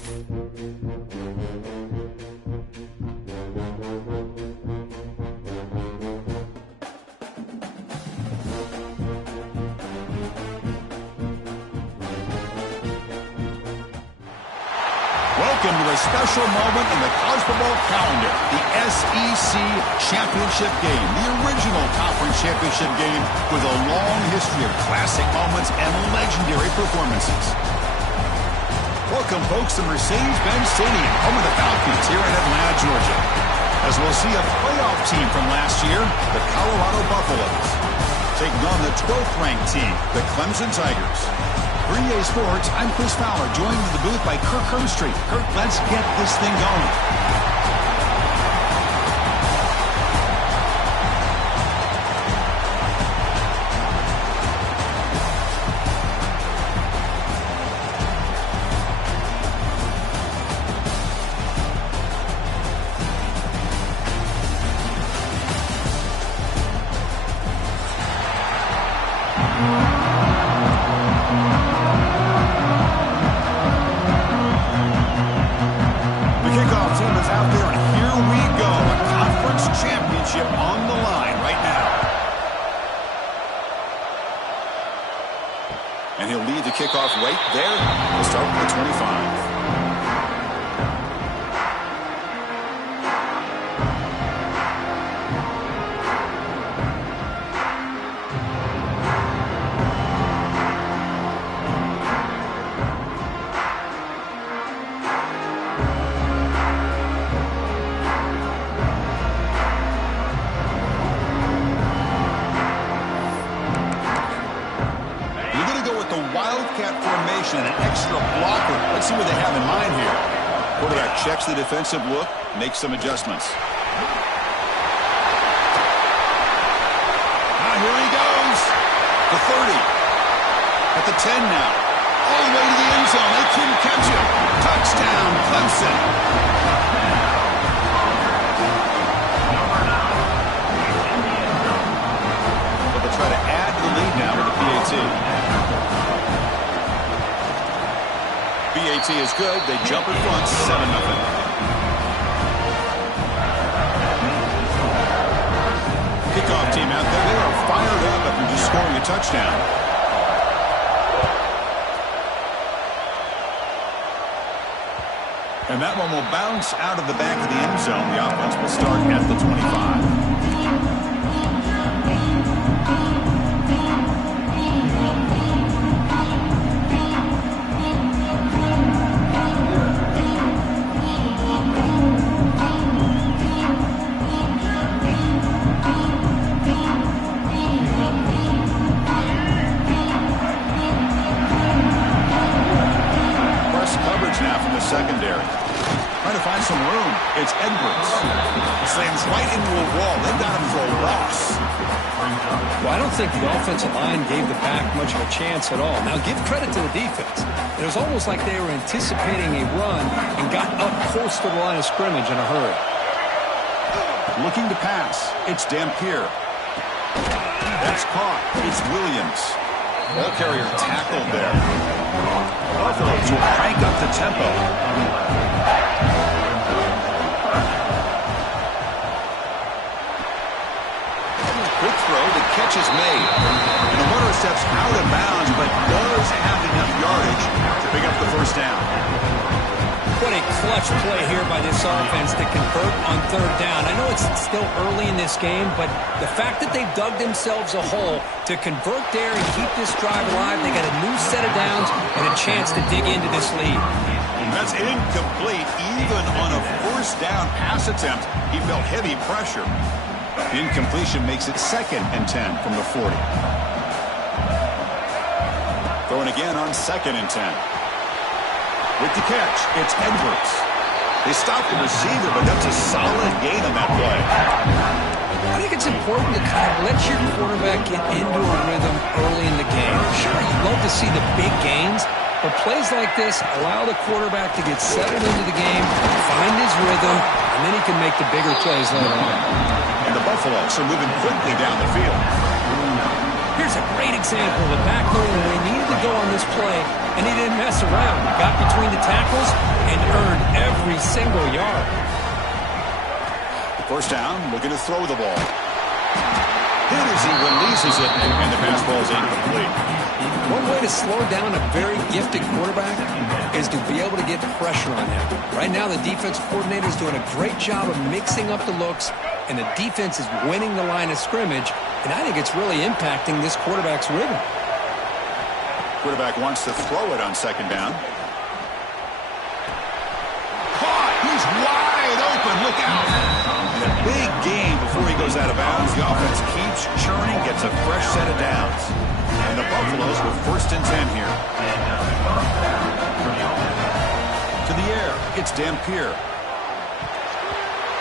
Welcome to a special moment in the college football calendar, the SEC Championship Game, the original conference championship game with a long history of classic moments and legendary performances. Welcome, folks, to Mercedes-Benz Stadium, home of the Falcons here in Atlanta, Georgia, as we'll see a playoff team from last year, the Colorado Buffaloes, taking on the 12th-ranked team, the Clemson Tigers. For EA Sports, I'm Chris Fowler, joined in the booth by Kirk Herbstreit. Kirk, let's get this thing going. And he'll lead the kickoff right there. We'll start with the 25. And an extra blocker. Let's see what they have in mind here. Quarterback checks the defensive look, makes some adjustments. Here he goes. The 30. At the 10 now. All the way to the end zone. They couldn't catch him. Touchdown, Clemson. But they'll try to add to the lead now with the PAT. PAT is good. They jump in front, 7-0. Kickoff team out there. They are fired up after just scoring a touchdown. And that one will bounce out of the back of the end zone. The offense will start at the 25. Secondary. Trying to find some room. It's Edwards. Slams right into a wall. They've got him for a loss. Well, I don't think the offensive line gave the back much of a chance at all. Now, give credit to the defense. It was almost like they were anticipating a run and got up close to the line of scrimmage in a hurry. Looking to pass. It's Dampier. That's caught. It's Williams. Ball carrier tackled there. Buffaloes will crank up the tempo. Quick throw. The catch is made. And the runner steps out of bounds, but does have enough yardage to pick up the first down. What a clutch play here by this offense to convert on third down. I know it's still early in this game, but the fact that they've dug themselves a hole to convert there and keep this drive alive, they got a new set of downs and a chance to dig into this lead. That's incomplete. Even on a first down pass attempt, he felt heavy pressure. The incompletion makes it 2nd and 10 from the 40. Throwing again on 2nd and 10. With the catch, it's Edwards. They stopped the receiver, but that's a solid gain on that play. I think it's important to kind of let your quarterback get into a rhythm early in the game. Sure, you'd love to see the big gains, but plays like this allow the quarterback to get settled into the game, find his rhythm, and then he can make the bigger plays later on. And the Buffaloes are moving quickly down the field. Here's a great example. The back knew when they needed to go on this play, and he didn't mess around. He got between the tackles and every single yard. First down, looking to throw the ball. Hit as he releases it, and the pass ball is incomplete. One way to slow down a very gifted quarterback is to be able to get pressure on him. Right now, the defensive coordinator is doing a great job of mixing up the looks, and the defense is winning the line of scrimmage, and I think it's really impacting this quarterback's rhythm. Quarterback wants to throw it on second down. Caught! He's wide open. Look out! And a big gain before he goes out of bounds. The offense keeps churning, gets a fresh set of downs. And the Buffaloes with first and 10 here. To the air, it's Dampier.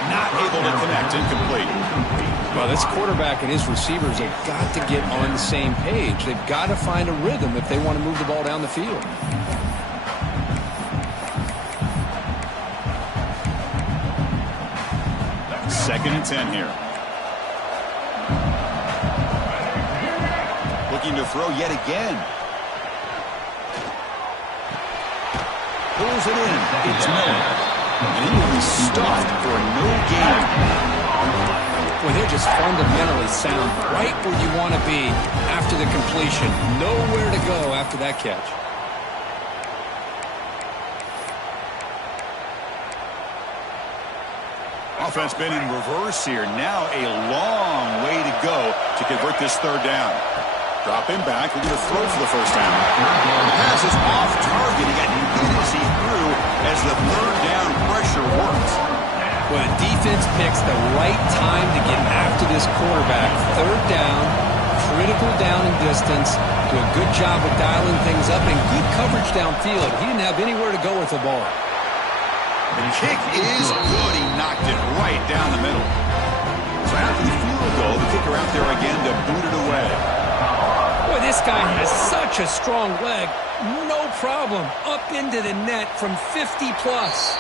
Not able to connect, incomplete. Well, this quarterback and his receivers have got to get on the same page. They've got to find a rhythm if they want to move the ball down the field. Second and 10 here. Looking to throw yet again. Pulls it in. It's Miller. And he will be stuffed for no gain. Well, they're just fundamentally sound right where you want to be after the completion. Nowhere to go after that catch. Offense been in reverse here. Now a long way to go to convert this third down. Drop him back. We're going to throw for the first down. The pass is off target. He got hit as he threw as the third down pressure works. Well, the defense picks the right time to get after this quarterback. Third down, critical down and distance. Do a good job of dialing things up and good coverage downfield. He didn't have anywhere to go with the ball. The kick is good. He knocked it right down the middle. So after the field goal, the kicker out there again to boot it away. Boy, this guy has such a strong leg. No problem. Up into the net from 50 plus.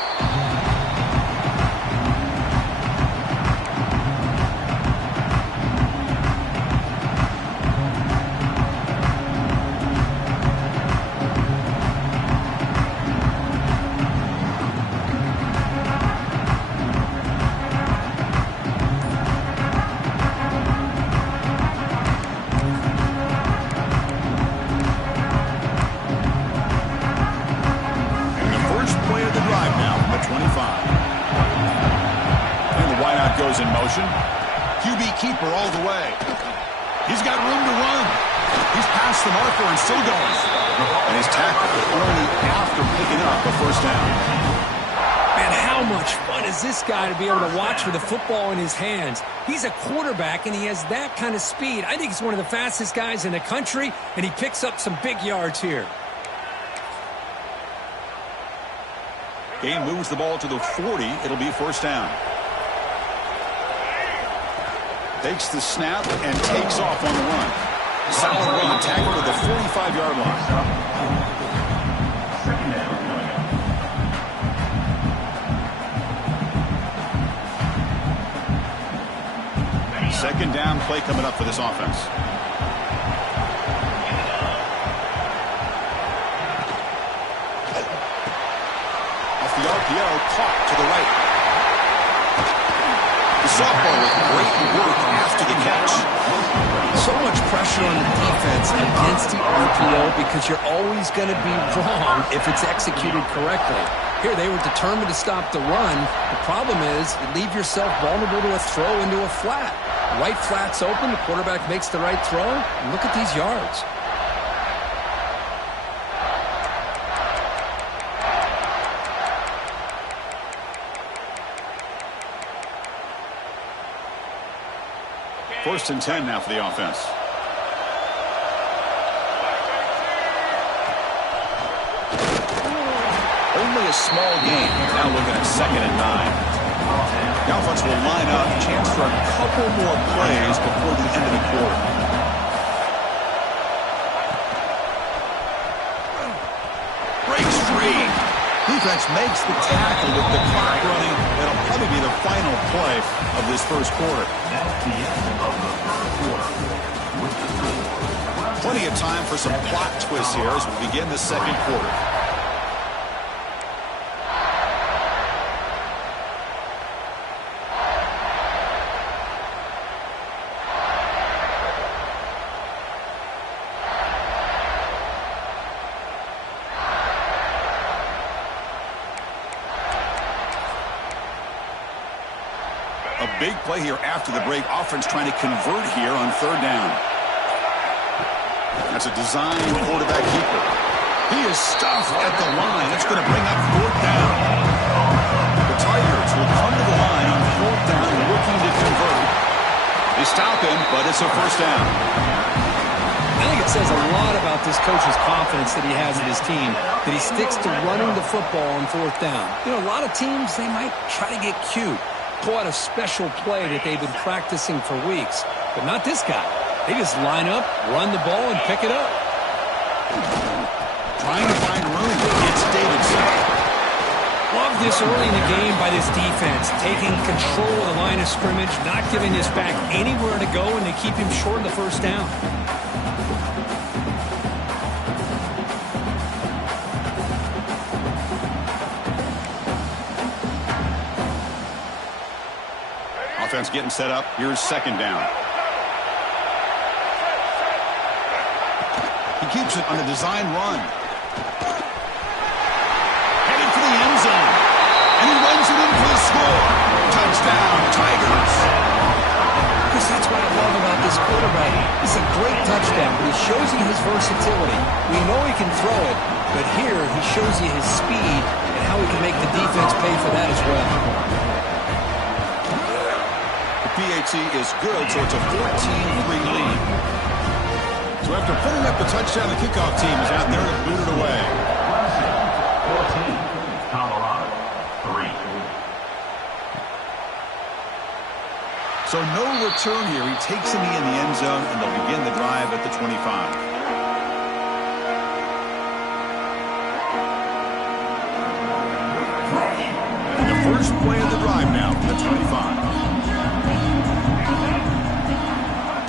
In motion. QB keeper all the way. He's got room to run. He's past the marker and still going. And he's tackled only after picking up a first down. Man, how much fun is this guy to be able to watch with the football in his hands? He's a quarterback, and he has that kind of speed. I think he's one of the fastest guys in the country, and he picks up some big yards here. Gain moves the ball to the 40. It'll be first down. Takes the snap and takes off on the run. Solid run, tackle to the 45-yard line. Second down play coming up for this offense. Off the RPO, caught to the right. The sophomore with great work after the catch. So much pressure on the defense against the RPO because you're always going to be wrong if it's executed correctly. Here, they were determined to stop the run. The problem is you leave yourself vulnerable to a throw into a flat. Right flat's open, the quarterback makes the right throw, and look at these yards. First and 10 now for the offense. Only a small gain. Now looking at second and 9. The offense will line up. Chance for a couple more plays before the end of the quarter. Breaks free. Defense makes the tackle with the clock running. That'll probably be the final play of this first quarter. Plenty of time for some plot twists here as we begin the second quarter. Big play here after the break. Offense trying to convert here on third down. That's a designed quarterback keeper. He is stuffed at the line. That's going to bring up fourth down. The Tigers will come to the line on fourth down looking to convert. They stop him, but it's a first down. I think it says a lot about this coach's confidence that he has in his team, that he sticks to running the football on fourth down. You know, a lot of teams, they might try to get cute, pull out a special play that they've been practicing for weeks. But not this guy. They just line up, run the ball, and pick it up. Trying to find room. It's Davidson. Love this early in the game by this defense, taking control of the line of scrimmage, not giving this back anywhere to go, and they keep him short of the first down. Offense getting set up. Here's second down. He keeps it on a design run. Headed for the end zone. And he runs it in for the score. Touchdown, Tigers. Because that's what I love about this quarterback. It's a great touchdown, but he shows you his versatility. We know he can throw it, but here he shows you his speed and how he can make the defense pay for that as well. PAT is good, so it's a 14-3 lead. So after putting up the touchdown, the kickoff team is out there to boot it away. 14, Colorado, 3. So no return here. He takes him in the end zone, and they'll begin the drive at the 25. And the first play of the drive now from the 25.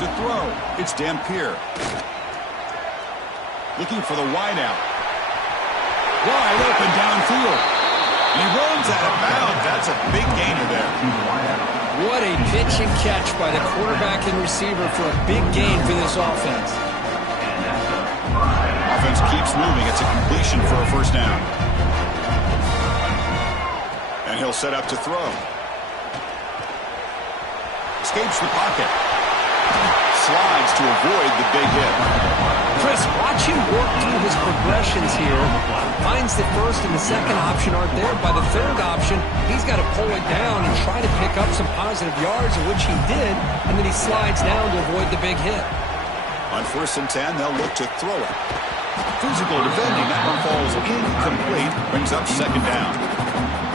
To throw, it's Dampier. Looking for the wideout. Wide open downfield. And he runs out of bounds. That's a big gainer there. What a pitch and catch by the quarterback and receiver for a big gain for this offense. Offense keeps moving. It's a completion for a first down. And he'll set up to throw. Escapes the pocket. Slides to avoid the big hit. Chris, watch him work through his progressions here. Finds the first and the second option aren't there. By the third option, he's got to pull it down and try to pick up some positive yards, of which he did, and then he slides down to avoid the big hit. On 1st and 10, they'll look to throw it. Physical defending. That one falls incomplete. Brings up second down.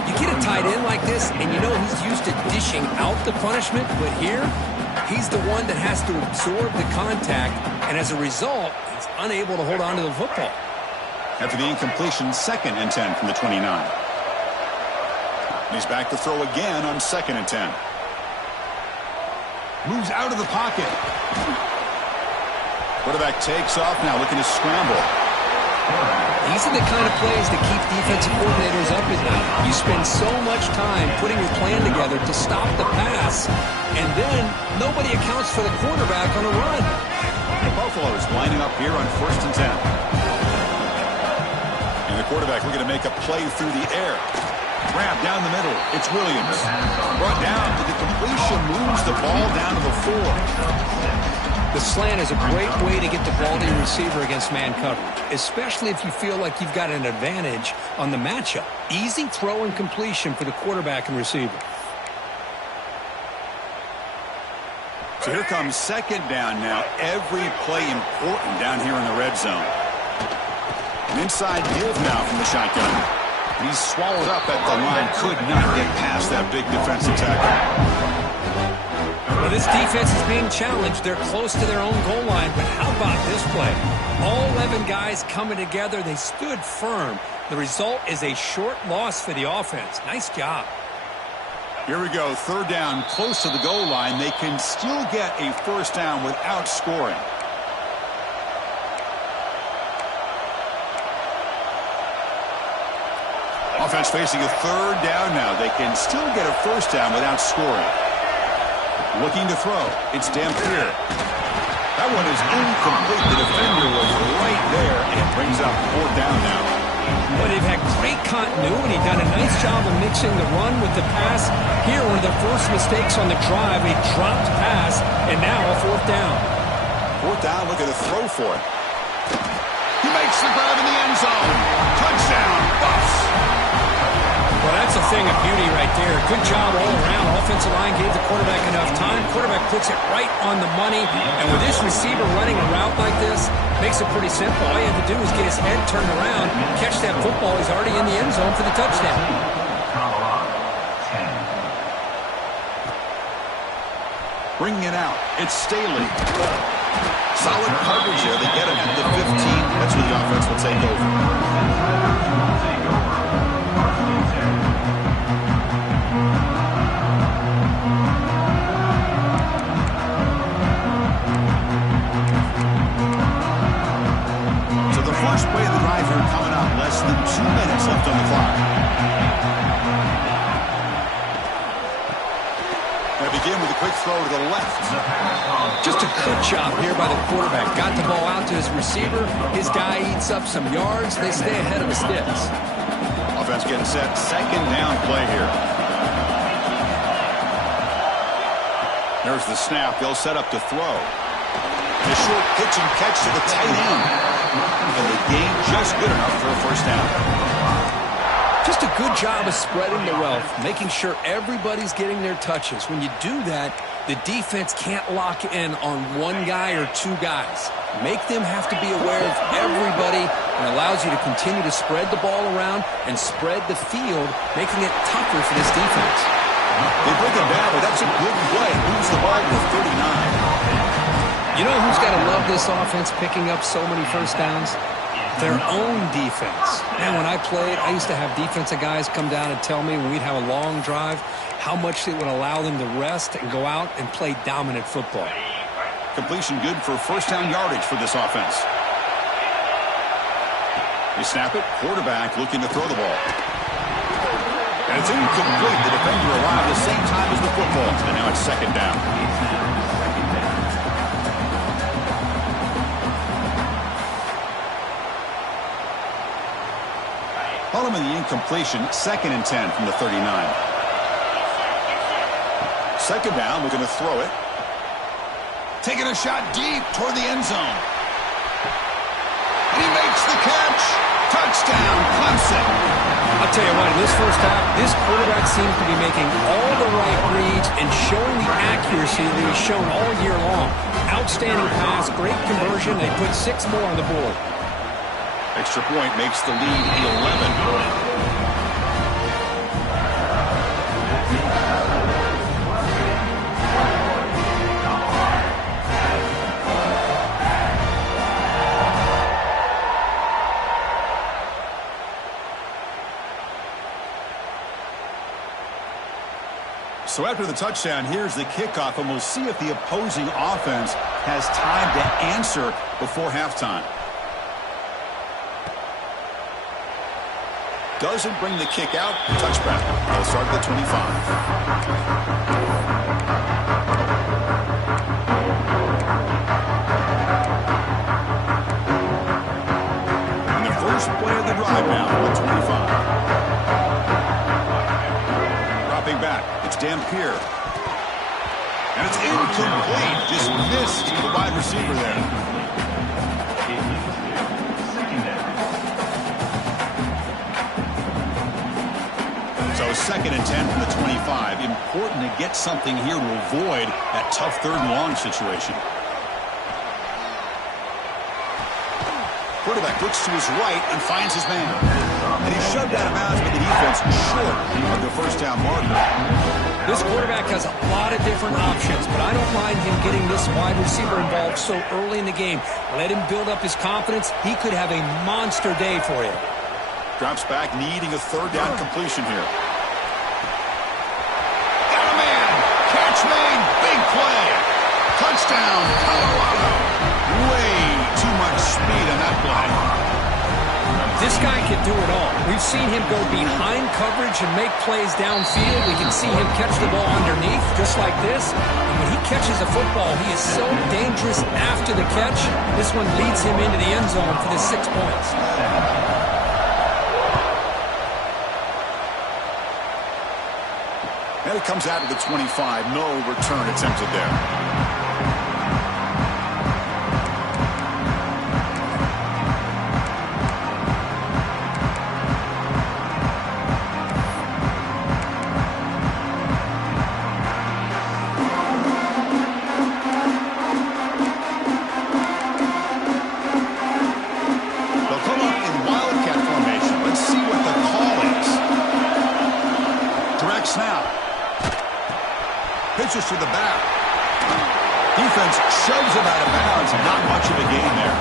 You get a tight end like this, and you know he's used to dishing out the punishment, but here, he's the one that has to absorb the contact, and as a result, he's unable to hold on to the football. After the incompletion, 2nd and 10 from the 29. He's back to throw again on 2nd and 10. Moves out of the pocket. Quarterback takes off now, looking to scramble. These are the kind of plays that keep defensive coordinators up at night. You spend so much time putting your plan together to stop the pass, and then nobody accounts for the quarterback on a run. The Buffaloes lining up here on 1st and 10. And the quarterback looking to make a play through the air. Grab down the middle. It's Williams. Brought down to the completion. Moves the ball down to the 4. The slant is a great way to get the ball to your receiver against man coverage, especially if you feel like you've got an advantage on the matchup. Easy throw and completion for the quarterback and receiver. So here comes second down now. Every play important down here in the red zone. An inside give now from the shotgun. He's swallowed up at the line. Could not get past that big defensive tackle. Well, this defense is being challenged. They're close to their own goal line, but how about this play? All 11 guys coming together. They stood firm. The result is a short loss for the offense. Nice job. Here we go. Third down, close to the goal line. They can still get a first down without scoring. Offense facing a third down now. They can still get a first down without scoring. Looking to throw. It's Dampier. That one is incomplete. The defender was right there, and it brings up fourth down now. But they've had great continuity, done a nice job of mixing the run with the pass. Here, one of their first mistakes on the drive, a dropped pass, and now a fourth down. Fourth down, look at the throw for it. He makes the grab in the end zone. Touchdown, Buffs. Well, that's a thing of beauty right there. Good job all around. Offensive line gave the quarterback enough time. Quarterback puts it right on the money. And with this receiver running a route like this, makes it pretty simple. All you have to do is get his head turned around, catch that football. He's already in the end zone for the touchdown. Bringing it out. It's Staley. Solid coverage there. They get him at the 15. That's where the offense will take over. First play of the drive here coming up. Less than 2 minutes left on the clock. Going to begin with a quick throw to the left. Just a good job here by the quarterback. Got the ball out to his receiver. His guy eats up some yards. They stay ahead of the sticks. Offense getting set. Second down play here. There's the snap. They'll set up to throw. A short pitch and catch to the tight end. And the gain just good enough for a first down. Just a good job of spreading the wealth, making sure everybody's getting their touches. When you do that, the defense can't lock in on one guy or two guys. Make them have to be aware of everybody, and allows you to continue to spread the ball around and spread the field, making it tougher for this defense. They bring it down, but that's a good play. Moves the ball to 39. You know who's got to love this offense picking up so many first downs? Their own defense. Man, when I played, I used to have defensive guys come down and tell me when we'd have a long drive how much it would allow them to rest and go out and play dominant football. Completion good for first down yardage for this offense. You snap it. Quarterback looking to throw the ball. And it's incomplete. The defender arrived at the same time as the football. And now it's second down. Following the incompletion, 2nd and 10 from the 39. Second down, we're going to throw it. Taking a shot deep toward the end zone. And he makes the catch. Touchdown, Clemson. I'll tell you what, in this first half, this quarterback seems to be making all the right reads and showing the accuracy that he's shown all year long. Outstanding pass, great conversion. They put 6 more on the board. Extra point makes the lead 11. So after the touchdown, here's the kickoff, and we'll see if the opposing offense has time to answer before halftime. Doesn't bring the kick out. Touchback. They'll start at the 25. And the first play of the drive now at the 25. Dropping back. It's Dampier. And it's incomplete. Just missed the wide receiver there. So 2nd and 10 from the 25. Important to get something here to avoid that tough 3rd and long situation. Quarterback looks to his right and finds his man. And he shoved out of bounds, but the defense short of the first down marker. This quarterback has a lot of different options, but I don't mind him getting this wide receiver involved so early in the game. Let him build up his confidence. He could have a monster day for you. Drops back, needing a 3rd down completion here. Got a man. Catch made. Big play. Touchdown, Colorado. Way too much speed on that play. This guy can do it all. We've seen him go behind coverage and make plays downfield. We can see him catch the ball underneath, just like this. And when he catches a football, he is so dangerous after the catch. This one leads him into the end zone for the 6 points. And it comes out to the 25. No return attempted there. Pitches to the back. Defense shoves him out of bounds. Not much of a gain there.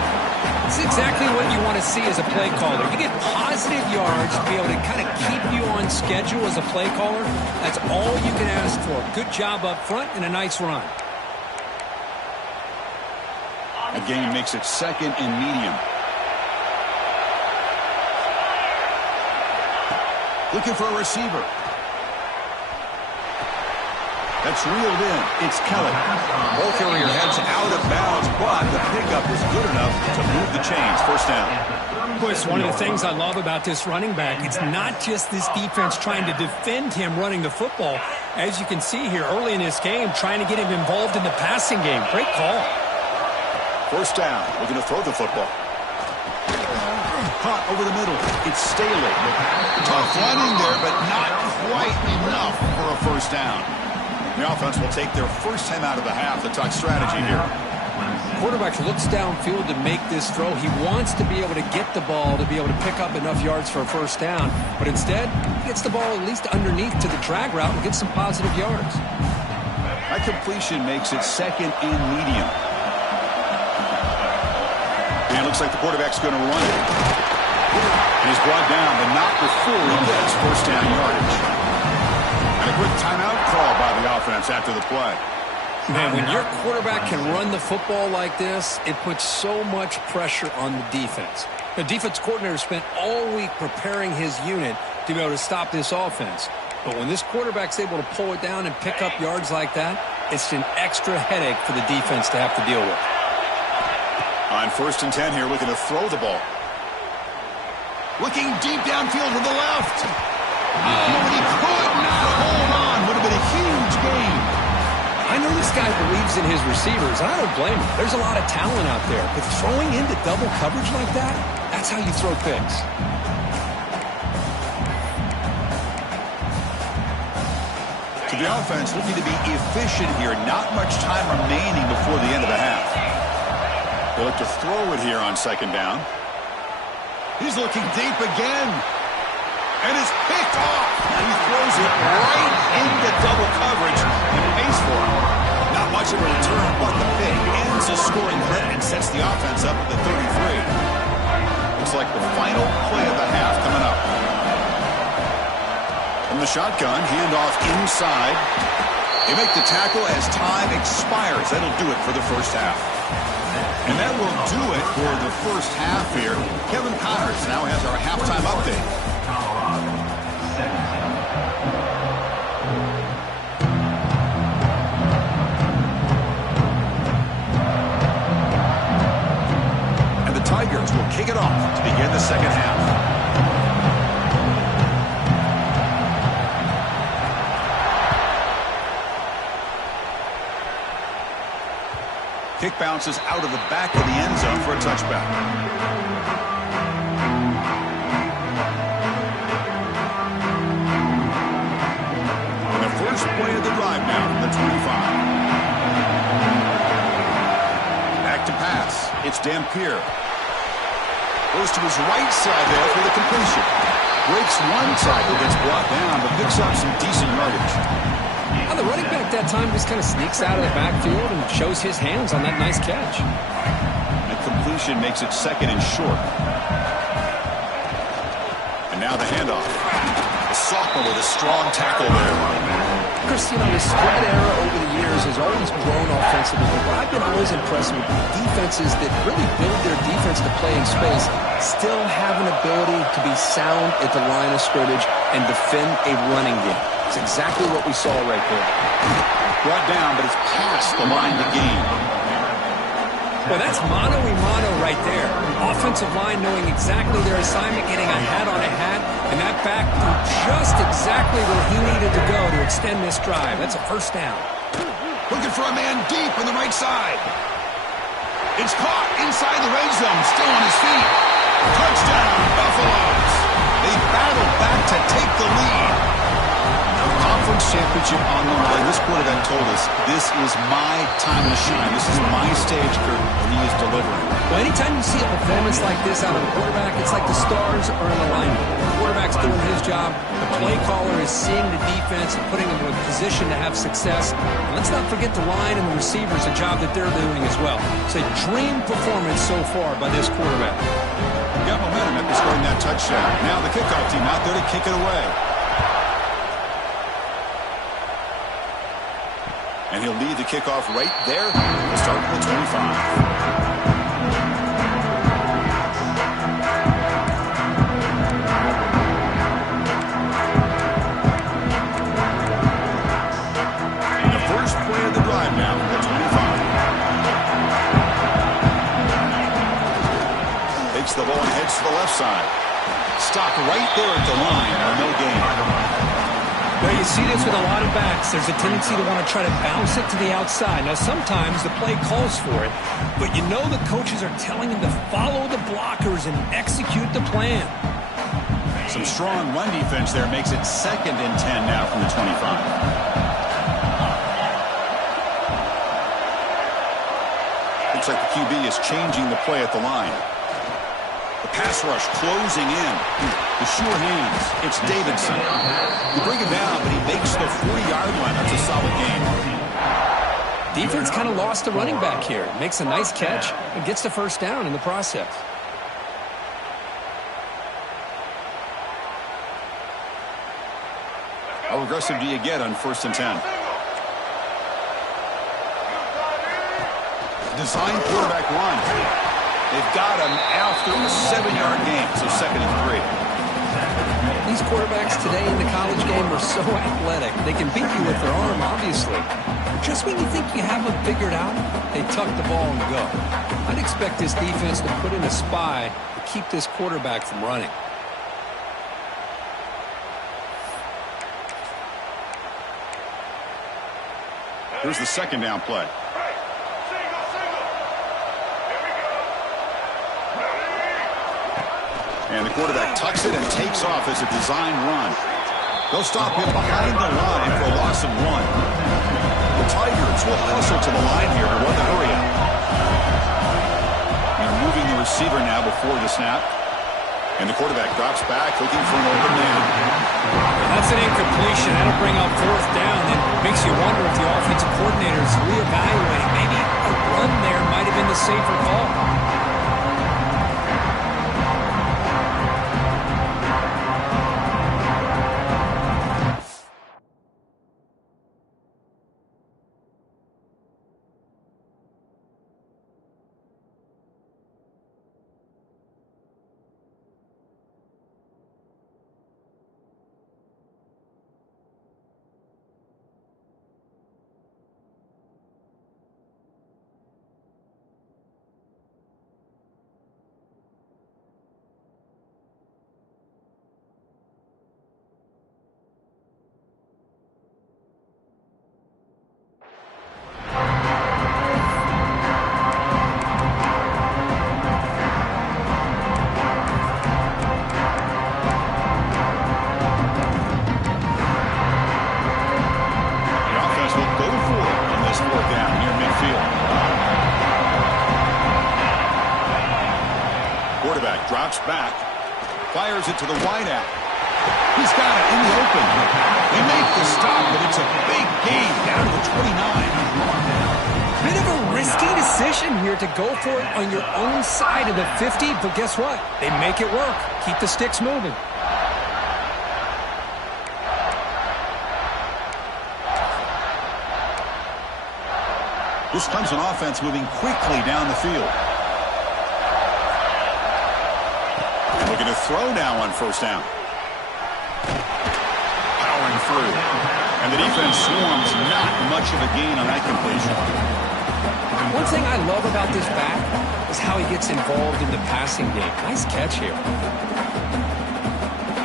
It's exactly what you want to see as a play caller. You get positive yards to be able to kind of keep you on schedule as a play caller. That's all you can ask for. Good job up front and a nice run. A gain makes it second and medium. Looking for a receiver. That's reeled in. It's Kelly. Ball carrier heads out of bounds, but the pickup is good enough to move the chains. First down. Boy, it's one of the things I love about this running back. It's not just this defense trying to defend him running the football. As you can see here early in this game, trying to get him involved in the passing game. Great call. First down. Looking to throw the football. Caught over the middle. It's Staley. Tough running there, but not quite enough for a first down. The offense will take their first time out of the half. The touch strategy here. Quarterback looks downfield to make this throw. He wants to be able to get the ball to be able to pick up enough yards for a first down. But instead, he gets the ball at least underneath to the drag route and gets some positive yards. That completion makes it second and medium. And it looks like the quarterback's going to run it. And he's brought down, but not before he gets first down yardage. And a quick timeout call by the offense after the play. Man, when your quarterback can run the football like this, it puts so much pressure on the defense. The defense coordinator spent all week preparing his unit to be able to stop this offense. But when this quarterback's able to pull it down and pick up yards like that, it's an extra headache for the defense to have to deal with. On 1st and 10 here, looking to throw the ball. Looking deep downfield to the left. Oh, he could not hold on. Would have been a huge gain. I know this guy believes in his receivers, and I don't blame him. There's a lot of talent out there, but throwing into double coverage like that, that's how you throw picks. To the offense, looking to be efficient here. Not much time remaining before the end of the half. They look to throw it here on 2nd down. He's looking deep again. And it's picked off. And he throws it right into double coverage and pays for it. Not much of a return, but the pick ends the scoring threat and sets the offense up at the 33. Looks like the final play of the half coming up. From the shotgun, handoff inside. They make the tackle as time expires. That'll do it for the first half. And that will do it for the first half here. Kevin Connors now has our halftime update. And the Tigers will kick it off to begin the second half. Kick bounces out of the back of the end zone for a touchback. And the first play of the drive now from the 25. Back to pass. It's Dampier. Goes to his right side there for the completion. Breaks one tackle, gets brought down, but picks up some decent yardage. The running back that time just kind of sneaks out of the backfield and shows his hands on that nice catch. The completion makes it second and short. And now the handoff. The sophomore with a strong tackle there. Chris, you know, the spread era over the years has always grown offensively, but I've been always impressed with defenses that really build their defense to play in space, still have an ability to be sound at the line of scrimmage and defend a running game. It's exactly what we saw right there. Brought down, but it's past the line to gain. Well, that's mano-a-mano right there. Offensive line knowing exactly their assignment, getting a hat on a hat, and that back threw just exactly where he needed to go to extend this drive. That's a first down. Looking for a man deep on the right side. It's caught inside the red zone, still on his feet. Touchdown, Buffaloes. They battle back to take the lead. Conference championship on the line. This quarterback told us, this is my time to shine. This is my stage, Kurt, and he is delivering. Well, anytime you see a performance like this out of a quarterback, it's like the stars are in alignment. The quarterback's doing his job. The play caller is seeing the defense and putting them in a position to have success. And let's not forget the line and the receivers, a job that they're doing as well. It's a dream performance so far by this quarterback. Got momentum after scoring that touchdown. Now the kickoff team out there to kick it away. And he'll lead the kickoff right there. We'll start at the 25. The ball and heads to the left side. Stop right there at the line. No gain. Well, you see this with a lot of backs. There's a tendency to want to try to bounce it to the outside. Now, sometimes the play calls for it, but you know the coaches are telling him to follow the blockers and execute the plan. Some strong run defense there makes it 2nd and 10 now from the 25. Looks like the QB is changing the play at the line. The pass rush closing in. The sure hands. It's Davidson. You bring him down, but he makes the 40-yard line. That's a solid game. Defense kind of lost the running back here. Makes a nice catch and gets the first down in the process. How aggressive do you get on 1st and 10? Design quarterback run. They've got him after a 7-yard gain, so 2nd and 3. These quarterbacks today in the college game are so athletic. They can beat you with their arm, obviously. But just when you think you have them figured out, they tuck the ball and go. I'd expect this defense to put in a spy to keep this quarterback from running. Here's the 2nd down play. And the quarterback tucks it and takes off as a design run. They'll stop him behind the line for a loss of 1. The Tigers will hustle to the line here to run the hurry up. They're moving the receiver now before the snap. And the quarterback drops back looking for an open man. That's an incompletion. That'll bring up 4th down. It makes you wonder if the offensive coordinator is reevaluating. Maybe a run there might have been the safer call. Drops back, fires it to the wideout. He's got it in the open. They make the stop, but it's a big gain down to the 29. Bit of a risky decision here to go for it on your own side of the 50, but guess what? They make it work. Keep the sticks moving. This comes an offense moving quickly down the field. Looking to throw now on 1st down. Powering through. And the defense swarms, not much of a gain on that completion. One thing I love about this back is how he gets involved in the passing game. Nice catch here.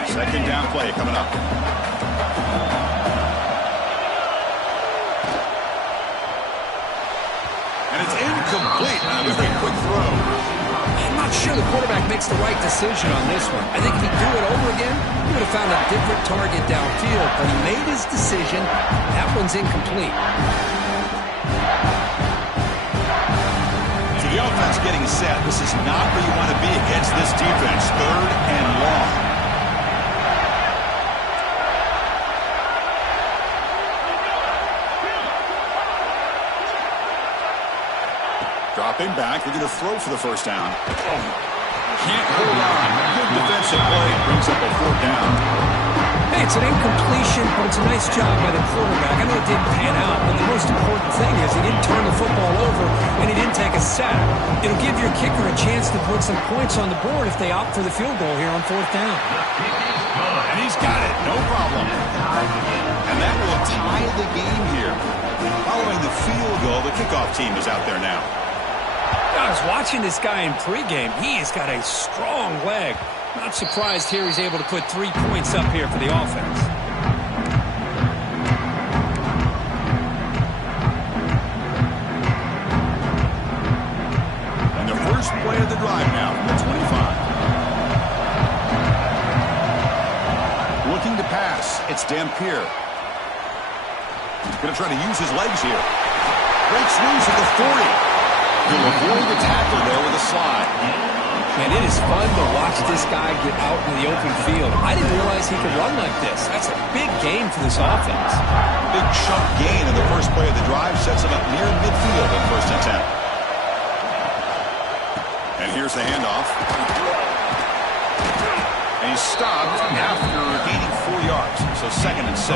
Second down play coming up. And it's incomplete. A very quick throw. I'm not sure the quarterback makes the right decision on this one. I think if he'd do it over again, he would have found a different target downfield. But he made his decision. That one's incomplete. So the offense getting set. This is not where you want to be against this defense. Third and long. Dropping back, they're going to throw for the first down. Can't hold on. Good defensive play. Brings up a fourth down. Hey, it's an incompletion, but it's a nice job by the quarterback. I know it didn't pan out, but the most important thing is he didn't turn the football over and he didn't take a sack. It'll give your kicker a chance to put some points on the board if they opt for the field goal here on fourth down. And he's got it. No problem. And that will tie the game here. Following the field goal, the kickoff team is out there now. I was watching this guy in pregame. He's got a strong leg. Not surprised here he's able to put 3 points up here for the offense. And the first play of the drive now from the 25. Looking to pass. It's Dampier. Going to try to use his legs here. Breaks loose at the 40. He'll avoid the tackle there with a slide. Man, it is fun to watch this guy get out in the open field. I didn't realize he could run like this. That's a big game for this offense. Big chunk gain in the first play of the drive sets him up near midfield in first and 10. And here's the handoff. And he's stopped after gaining 4 yards. So second and 6.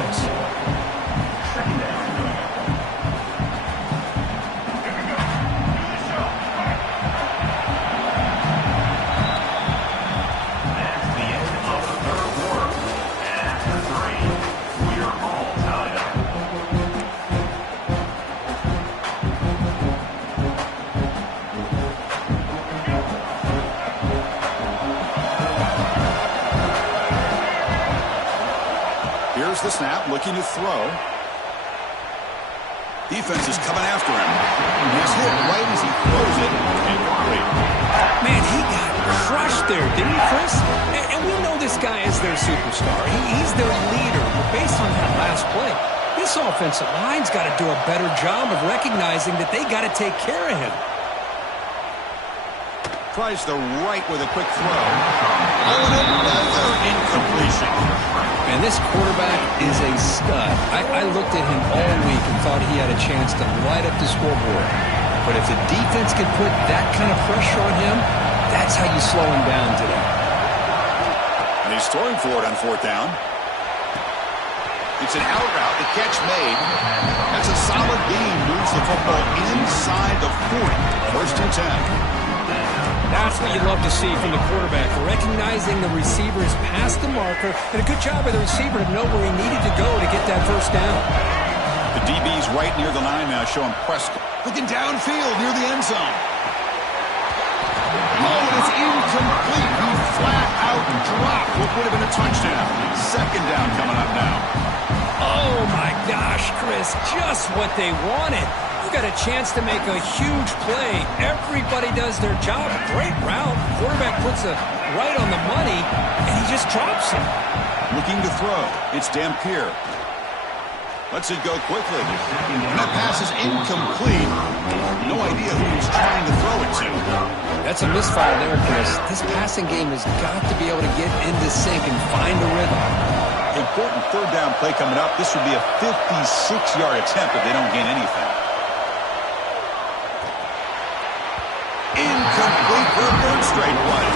The snap, looking to throw. Defense is coming after him. He's hit right as he throws it. Incomplete. Man, he got crushed there, didn't he, Chris? And we know this guy is their superstar. He's their leader. But based on that last play, this offensive line's got to do a better job of recognizing that they got to take care of him. Tries the right with a quick throw. Oh, and another incompletion. And this quarterback is a stud. I looked at him all week and thought he had a chance to light up the scoreboard. But if the defense can put that kind of pressure on him, that's how you slow him down today. And he's throwing for it on fourth down. It's an out route, the catch made. That's a solid gain, moves the football inside the 40. First and 10. That's what you love to see from the quarterback, recognizing the receiver is past the marker, and a good job by the receiver to know where he needed to go to get that first down. The DB's right near the line now, showing Prescott. Looking downfield near the end zone. Oh, and it's incomplete. He flat out dropped what would have been a touchdown. Second down coming up now. Oh, my gosh, Chris, just what they wanted. You got a chance to make a huge play. Everybody does their job. Great route. Quarterback puts it right on the money, and he just drops it. Looking to throw. It's Dampier. Lets it go quickly. And that pass is incomplete. No idea who he's trying to throw it to. That's a misfire there, Chris. This passing game has got to be able to get into sync and find a rhythm. Important third down play coming up. This would be a 56-yard attempt if they don't gain anything. Incomplete for a third straight play.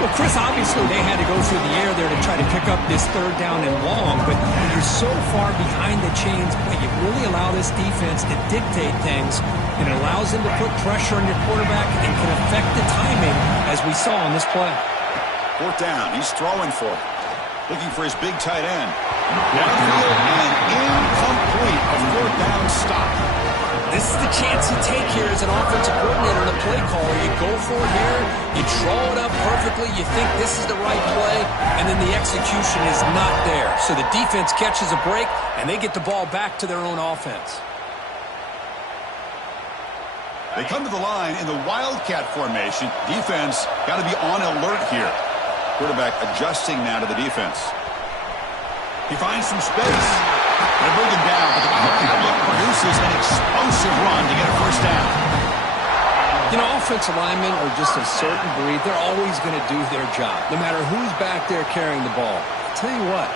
Well, Chris, obviously they had to go through the air there to try to pick up this third down and long, but when you're so far behind the chains, boy, you really allow this defense to dictate things, and it allows them to put pressure on your quarterback and can affect the timing, as we saw on this play. Fourth down, he's throwing for it. Looking for his big tight end. Downfield and incomplete. A fourth down stop. This is the chance you take here as an offensive coordinator and a play caller. You go for it here, you draw it up perfectly, you think this is the right play, and then the execution is not there. So the defense catches a break, and they get the ball back to their own offense. They come to the line in the Wildcat formation. Defense got to be on alert here. Quarterback adjusting now to the defense. He finds some space. They bring him down, but the Wildcat look produces an explosive run to get a first down. You know, offensive linemen are just a certain breed. They're always going to do their job, no matter who's back there carrying the ball. I'll tell you what,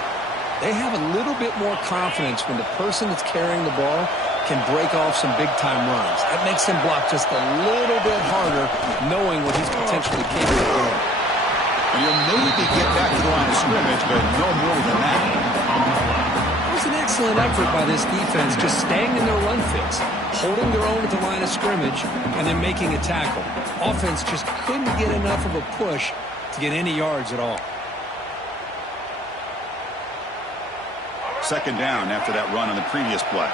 they have a little bit more confidence when the person that's carrying the ball can break off some big-time runs. That makes him block just a little bit harder, knowing what he's potentially capable of doing. And you'll maybe get back to the line of scrimmage, but no more than that. It was an excellent effort by this defense, just staying in their run fits, holding their own at the line of scrimmage, and then making a tackle. Offense just couldn't get enough of a push to get any yards at all. Second down after that run on the previous play.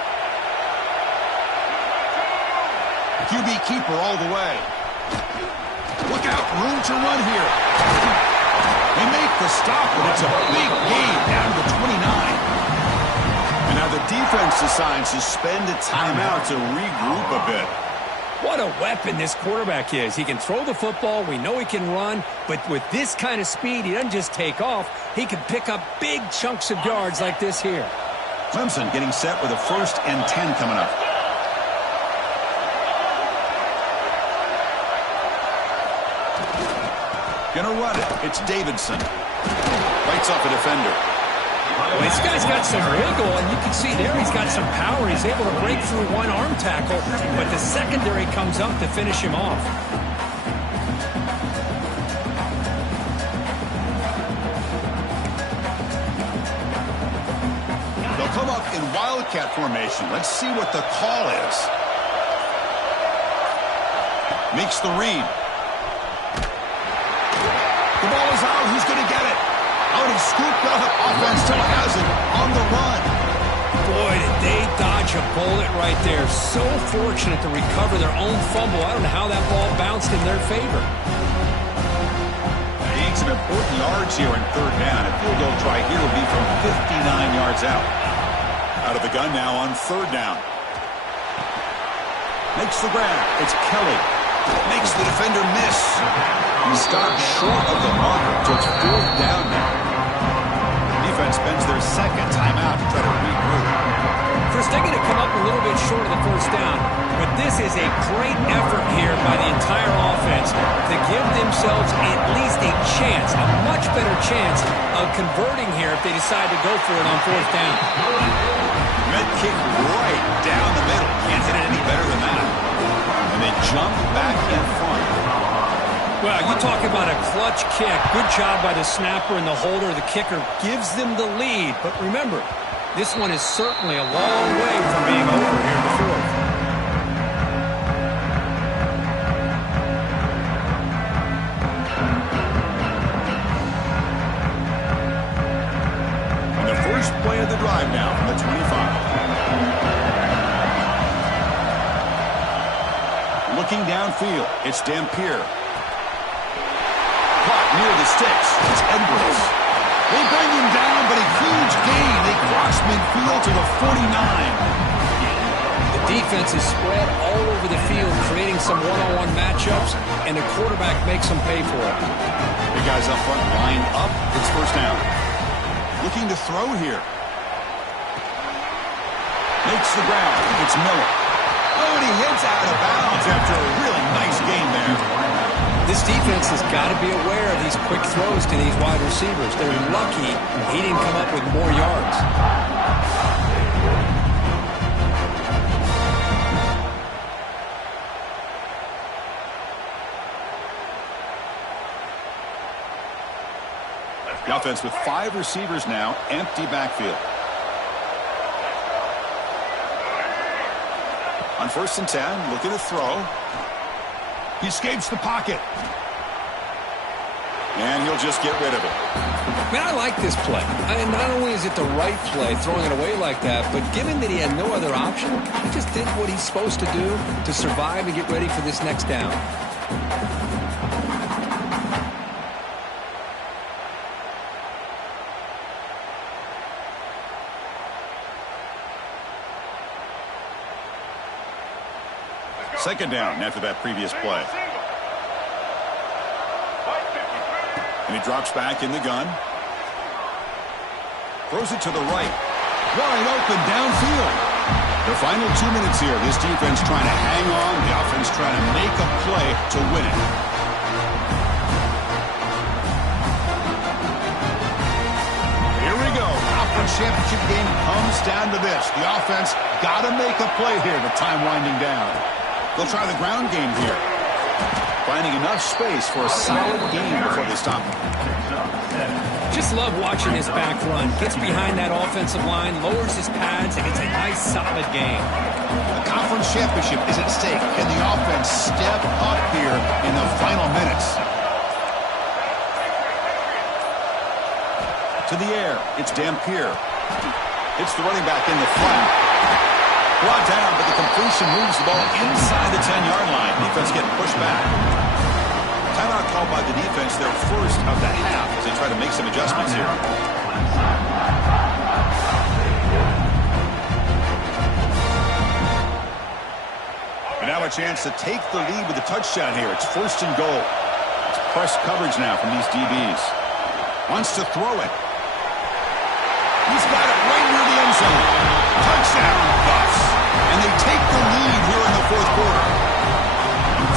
QB keeper all the way. Look out, room to run here. They make the stop, but it's a big gain down to 29. And now the defense decides to spend a timeout to regroup a bit. What a weapon this quarterback is. He can throw the football. We know he can run. But with this kind of speed, he doesn't just take off. He can pick up big chunks of yards like this here. Clemson getting set with a 1st and 10 coming up. Gonna run it. It's Davidson. Bites off a defender. Well, this guy's got some wiggle, and you can see there he's got some power. He's able to break through one arm tackle, but the secondary comes up to finish him off. They'll come up in Wildcat formation. Let's see what the call is. Makes the read. The ball is out. Who's going to get it? Out of scooped up. Offense still has it on the run. Boy, did they dodge a bullet right there. So fortunate to recover their own fumble. I don't know how that ball bounced in their favor. They need some important yards here in 3rd down. A field goal try here will be from 59 yards out. Out of the gun now on 3rd down. Makes the grab. It's Kelly. Makes the defender miss. He stopped short of the marker, so it's 4th down now. Defense spends their 2nd timeout to try to regroup. First, they're going to come up a little bit short of the 1st down, but this is a great effort here by the entire offense to give themselves at least a chance, a much better chance of converting here if they decide to go for it on 4th down. Red kick right down the middle. Can't hit it any better than that. And they jump back in front. Well, you talk about a clutch kick. Good job by the snapper and the holder. The kicker gives them the lead. But remember, this one is certainly a long way from being over here in the 4th. And the first play of the drive now from the 25. Looking downfield, it's Dampier. Caught near the sticks. It's Edwards. They bring him down, but a huge gain. They cross midfield to the 49. The defense is spread all over the field, creating some one-on-one matchups, and the quarterback makes them pay for it. The guys up front lined up. It's 1st down. Looking to throw here. Makes the ground. It's Miller. Oh, and he hits out of bounds after a really nice game there. This defense has got to be aware of these quick throws to these wide receivers. They're lucky he didn't come up with more yards. The offense with 5 receivers now, empty backfield. On 1st and 10, looking to throw. He escapes the pocket. And he'll just get rid of it. Man, I like this play. Not only is it the right play, throwing it away like that, but given that he had no other option, he just did what he's supposed to do to survive and get ready for this next down. Second down after that previous play. And he drops back in the gun. Throws it to the right. Wide open downfield. The final 2 minutes here. This defense trying to hang on. The offense trying to make a play to win it. Here we go. Conference championship game comes down to this. The offense got to make a play here with time winding down. They'll try the ground game here. Finding enough space for a solid game before they stop it. Just love watching this back run. Gets behind that offensive line, lowers his pads, and it's a nice, solid game. The conference championship is at stake. Can the offense step up here in the final minutes? To the air, it's Dampier. Hits the running back in the flat. Brought down, but the completion moves the ball inside the 10-yard line. Defense getting pushed back. Timeout called by the defense, their first of the half, as they try to make some adjustments here. And now a chance to take the lead with a touchdown here. It's first and goal. It's press coverage now from these DBs. Wants to throw it. He's got it right near the end zone. Touchdown, Buffs. And they take the lead here in the fourth quarter.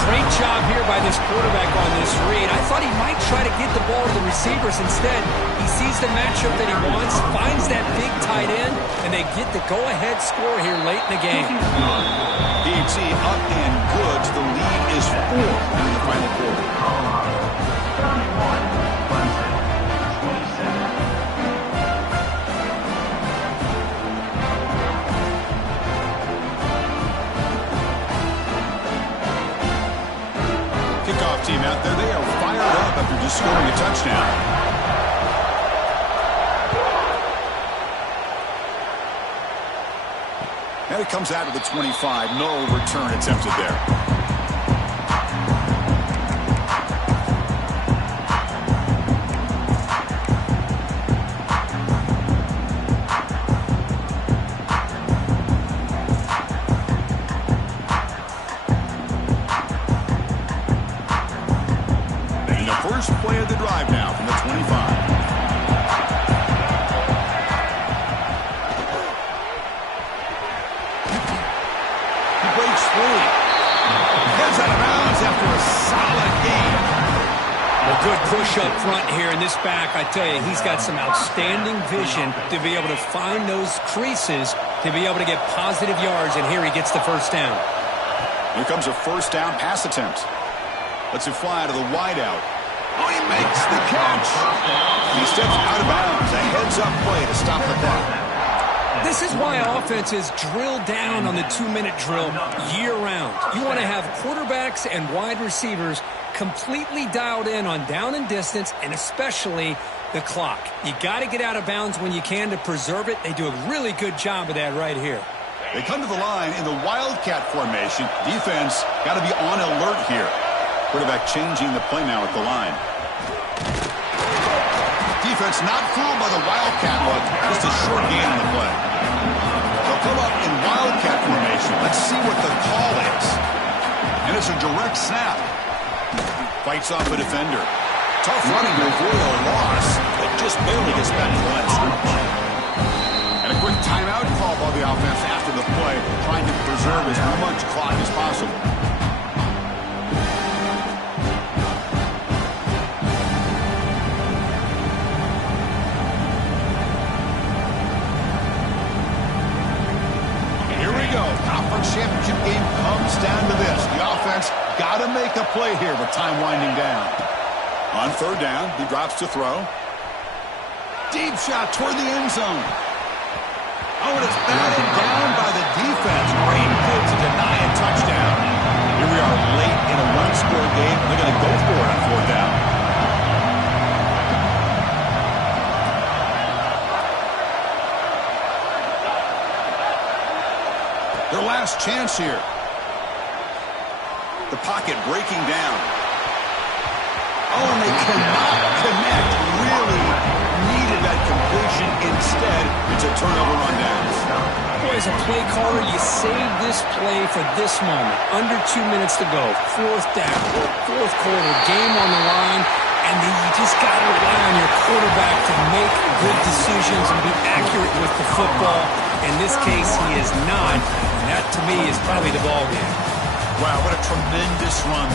Great job here by this quarterback on this read. I thought he might try to get the ball to the receivers. Instead, he sees the matchup that he wants, finds that big tight end, and they get the go-ahead score here late in the game. DHC up and good. The lead is 4 in the final quarter. Kickoff team out there. They are fired up after just scoring a touchdown. And it comes out of the 25. No return attempted there. First play of the drive now from the 25. He breaks free. Heads out of bounds after a solid game. A good push up front here in this back. I tell you, he's got some outstanding vision to be able to find those creases, to be able to get positive yards, and here he gets the first down. Here comes a first down pass attempt. Lets it fly to the wideout. Oh, he makes the catch. He steps out of bounds. A heads-up play to stop the clock. This is why offenses drill down on the 2-minute drill year-round. You want to have quarterbacks and wide receivers completely dialed in on down and distance, and especially the clock. You got to get out of bounds when you can to preserve it. They do a really good job of that right here. They come to the line in the Wildcat formation. Defense got to be on alert here. Quarterback changing the play now at the line. Defense not fooled by the Wildcat look. Just a short gain on the play. They'll come up in Wildcat formation. Let's see what the call is. And it's a direct snap. Fights off a defender. Tough running to avoid a loss, but just barely gets back to the line of scrimmage. And a quick timeout call by the offense after the play, trying to preserve as much clock as possible. Conference championship game comes down to this. The offense got to make a play here with time winding down. On third down, he drops to throw. Deep shot toward the end zone. Oh, and it's batted down by the defense. Great move to deny a touchdown. Here we are late in a one-score game. They're going to go for it on fourth down. Their last chance here. The pocket breaking down. Oh, and they cannot connect. Really needed that completion. Instead, it's a turnover on downs. Boy, as a play caller, you save this play for this moment. Under 2 minutes to go. Fourth down. Fourth quarter. Game on the line. And then you just got to rely on your quarterback to make good decisions and be accurate with the football. In this case, he is not. And that, to me, is probably the ball game. Wow, what a tremendous run.